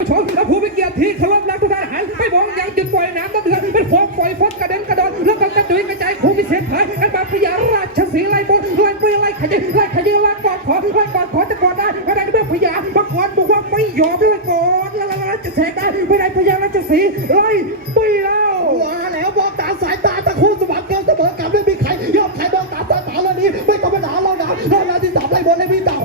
ชมและผู้มีเกียรติที่เคารพรักทุกท่านหันไปมองยังจุดปล่อยน้ำต้นเดือนเป็นฟองฝอยฟดกระเด็นกระดอนแล้วก็กระจุยกระจายผู้พิเศษหายกันบาพยาราชสีไล่บนไล่ปืนไล่ขยี้ไล่ขยี้ไล่กอดขอไล่กอดขอจะกอดได้ไม่ได้ด้วยพยาบังกรบอกว่าไม่ยอมด้วยกอดละละละจะแสกได้ไม่ได้พยาราชสีไล่ปีแล้วว่าแล้วมองตาสายตาตะคู่สวัสดิ์เกินเสมอกันไม่มีใครยอมใครมองตามสาตาแล้วนี้ไม่ธรรมดาแล้วนะรอบนาที่สามไล่บอลเลยมีต่า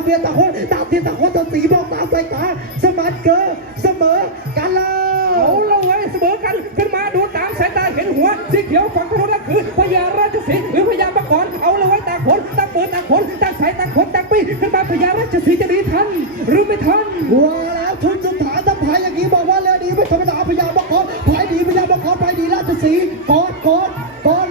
างคนต่างเบียร์ต่างคนต่างทีต่างคนต่างสีมองตามสายตาสมัครเกินเสมอกันแล้วเอาละเว้ยเสมอกันขึ้นมาดูตามสายตาเห็นหัวสีเขียวฝั่งถนนละคือพญาราชสีห์หรือพญาบังกรเอาละไว้ยต่างคนต่างเปิดต่างคนต่างสายต่างคนต่างปีขึ้นมาพญาราชสีห์จะหนีทันหรือไม่ทันว่าแล้วชุดสุดท้ายถ้าพายอย่างนี้บอกว่าเรือดีไม่ธรรมดาพยาบังกรพายดีพยาบังกรพายดีราชสีห์กอดกอดกอด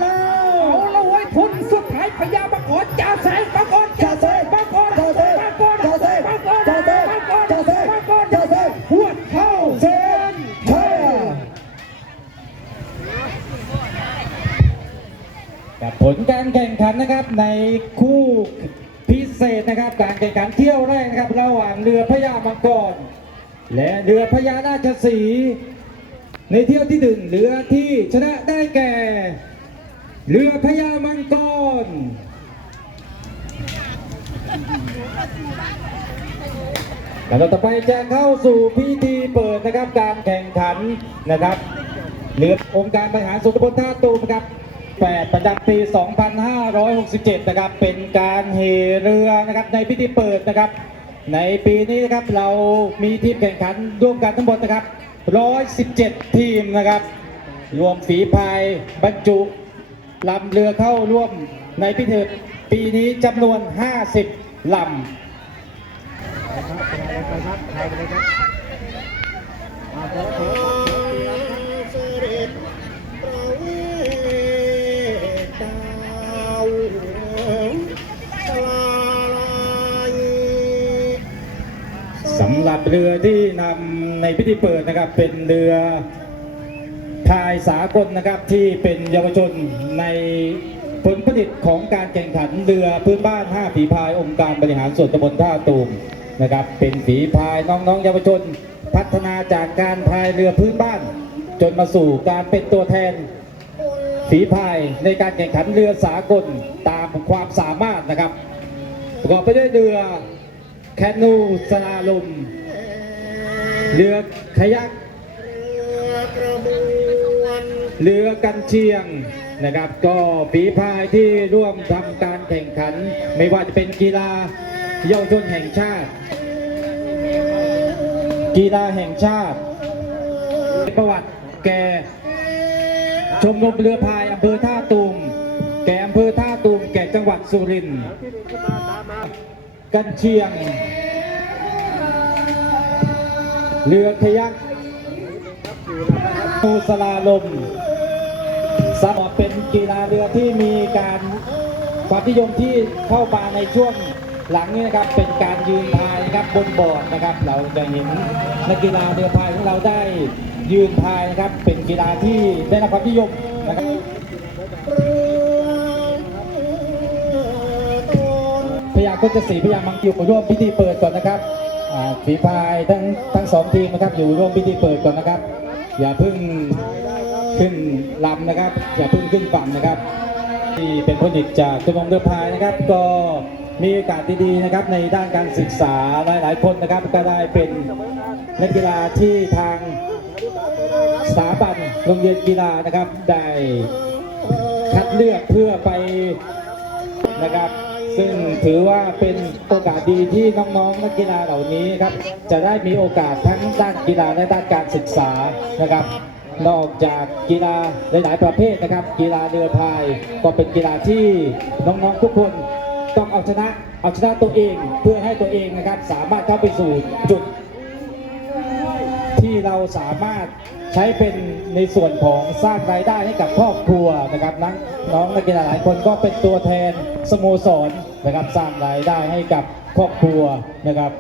การแข่งขันนะครับในคู่พิเศษนะครับ การแข่งขันเที่ยวแรกนะครับ ระหว่างเรือพญามังกรและเรือพญานาคสีในเที่ยวที่หนึ่งเรือที่ชนะได้แก่ เรือพญามังกรแล้วต่อไปจะเข้าสู่พิธีเปิดนะครับการแข่งขันนะครับเรือองค์การบริหารส่วนตำบลท่าตูมนะครับ 8 ประจำปี 2567 นะครับ เป็นการเฮเรือนะครับในพิธีเปิดนะครับ ในปีนี้นะครับเรามีทีมแข่งขันร่วมกันทั้งหมดนะครับ 117 ทีมนะครับ รวมฝีพายบรรจุลำเรือเข้าร่วมในพิธีปีนี้จำนวน 50 ลำเส สำหรับเรือที่นำในพิธีเปิดนะครับเป็นเรือพายสากลนะครับที่เป็นเยาวชนในผลผลิตของการแข่งขันเรือพื้นบ้าน 5 ฝีพายองค์การบริหารส่วนตำบลท่าตูมนะครับเป็นฝีพายน้องๆเยาวชน พัฒนาจากการพายเรือพื้นบ้าน จนมาสู่การเป็นตัวแทนฝีพายในการแข่งขันเรือสากลตามความสามารถนะครับประกอบไปด้วยเรือแคนูสลาลม เรือขยักเรือกันเชียงนะครับ ก็ฝีพายที่ร่วมทำการแข่งขัน ไม่ว่าจะเป็นกีฬาเยาวชนแห่งชาติ กีฬาแห่งชาติ ประวัติแก่ชมรมเรือพายอำเภอท่าตูมแก่อำเภอท่าตูมแก่จังหวัดสุรินทร์กันเชียง เรือขยักตูสลาลมสำหรับเป็นกีฬาเรือที่มีการความนิยมที่เข้ามาในช่วงหลังนี้นะครับเป็นการยืนพายนะครับบนบอร์ดนะครับ เราจะเห็นนักกีฬาเรือพายของเราได้ยืนพายนะครับ เป็นกีฬาที่ได้รับความนิยมนะครับพยาโคจศรีพยามังอยู่ร่วมพิธีเปิดก่อนนะครับ ฝีพายทั้งทั้งสองทีมนะครับอยู่ร่วมพิธีเปิดก่อนนะครับ อย่าเพิ่งขึ้นลำนะครับ อย่าเพิ่งขึ้นฝั่งนะครับ ที่เป็นผลิตจากชมรมเรือพายนะครับ ก็มีโอกาสดีๆนะครับในด้านการศึกษาหลายๆคนนะครับ ก็ได้เป็นนักกีฬาที่ทางสถาบันโรงเรียนกีฬานะครับได้คัดเลือกเพื่อไปนะครับ ซึ่งถือว่าเป็นโอกาสดีที่น้องๆนักกีฬาเหล่านี้ครับจะได้มีโอกาสทั้งด้านกีฬาและด้านการศึกษานะครับ นอกจากกีฬาหลาย ๆ ประเภทนะครับ กีฬาเรือพายก็เป็นกีฬาที่น้องๆทุกคนต้องเอาชนะเอาชนะตัวเองเพื่อให้ตัวเองนะครับ สามารถเข้าไปสู่จุด เราสามารถใช้เป็นในส่วนของสร้างรายได้ให้กับครอบครัวนะครับนักน้องนักกีฬาหลายคนก็เป็นตัวแทนสโมสรนะครับสร้างรายได้ให้กับครอบครัวนะครับ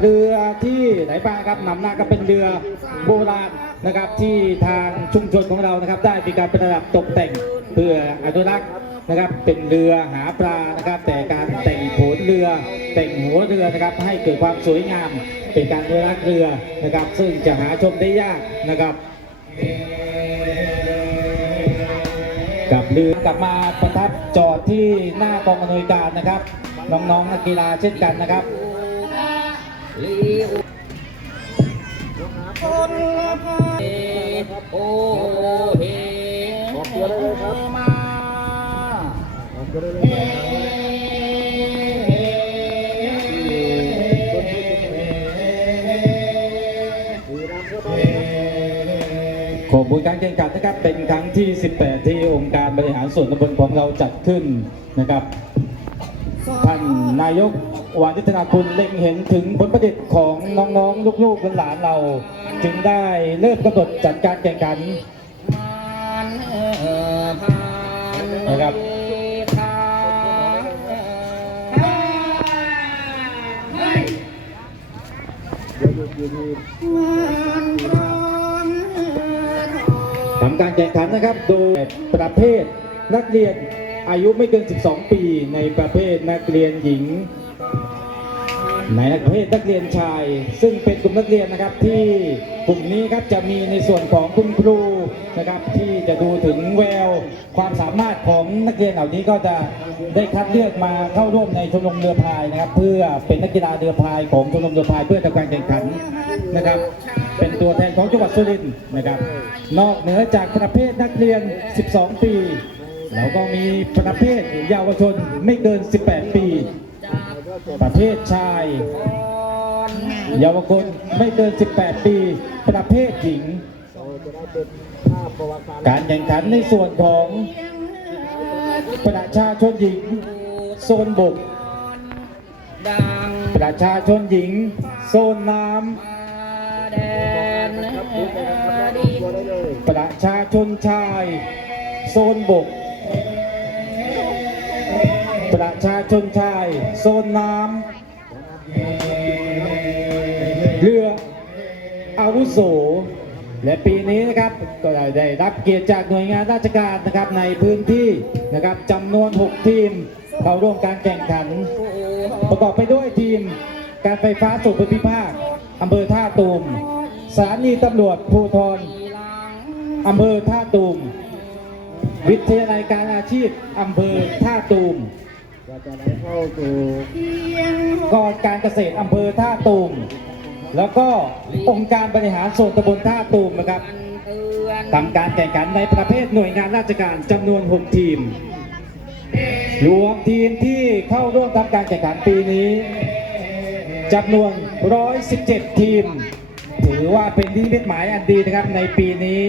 เรือที่ไหนบ้างครับนำหน้าก็เป็นเรือโบราณนะครับที่ทางชุมชนของเรานะครับ ได้มีการประดับตกแต่งเพื่ออนุรักษ์นะครับเป็นเรือหาปลานะครับ แต่การแต่งโผลเรือแต่งหัวเรือนะครับให้เกิดความสวยงาม เป็นการอนุรักษ์เรือนะครับ ซึ่งจะหาชมได้ยากนะครับกับเรือกลับมาประทับจอดที่หน้ากองอำนวยการนะครับ น้องๆนักกีฬาเช่นกันนะครับโอ้เฮออเลยครับมา ขอบคุณการแข่งขันนะครับเป็นครั้งที่ 18 ที่องค์การบริหารส่วนตำบลของเราจัดขึ้นนะครับท่านนายกวานิธนาคุณเล็งเห็นถึงผลประดิษฐ์ของน้องๆลูกๆหลานๆเรา จึงได้เริ่มกำหนดจัดการแข่งขันมันเอ่อผ่านนะครับทางเฮ้ยเดี๋ยวหยุดอยู่ที่มันำการแข่งขันนะครับ โดยประเภทนักเรียนอายุไม่เกิน 12 ปี ในประเภทนักเรียนหญิง ในประเภทนักเรียนชาย ซึ่งเป็นกลุ่มนักเรียนนะครับที่กลุ่มนี้ครับจะมีในส่วนของคุณครูนะครับที่จะดูถึงแว ความสามารถของนักเรียนเหล่านี้ก็จะได้คัดเลือกมาเข้าร่วมในชมรมเรือพายนะครับ เพื่อเป็นนักกีฬาเรือพายของชมรมเรือพายเพื่อทำการแข่งขันนะครับ เป็นตัวแทนของจังหวัดสุรินทร์นะครับ นอกเหนือจากประเภทนักเรียน 12 ปีแล้วก็มีประเภทเยาวชนไม่เกิน 18 ปี ประเภทชาย เยาวชนไม่เกิน 18 ปี ประเภทหญิง การแข่งขันในส่วนของประชาชนหญิงโซนบก ประชาชนหญิงโซนน้ำประชาชนชาย โซนบก ประชาชนชาย โซนน้ำเรืออาวุโส และปีนี้นะครับก็ได้รับเกียรติจากหน่วยงานราชการนะครับในพื้นที่นะครับจำนวน 6 ทีมเข้าร่วมการแข่งขัน ประกอบไปด้วยทีม การไฟฟ้าส่วนภูมิภาคอำเภอท่าตูมสถานีตำรวจภูธรอำเภอท่าตูม วิทยาลัยการอาชีพอำเภอท่าตูมก็จะได้เข้าสู่กองการเกษตรอำเภอท่าตูม แล้วก็องค์การบริหารส่วนตำบลท่าตูมนะครับเตือนทำการแข่งขันในประเภทหน่วยงานราชการจำนวน 6 ทีม รวมทีมที่เข้าร่วมทำการแข่งขันปีนี้จำนวน 117 ทีม ถือว่าเป็นที่เม็ดหมายอันดีนะครับในปีนี้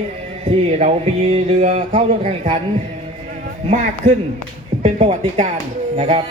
ที่เรามีเรือเข้าร่วมการแข่งขันมากขึ้นเป็นประวัติการณ์นะครับ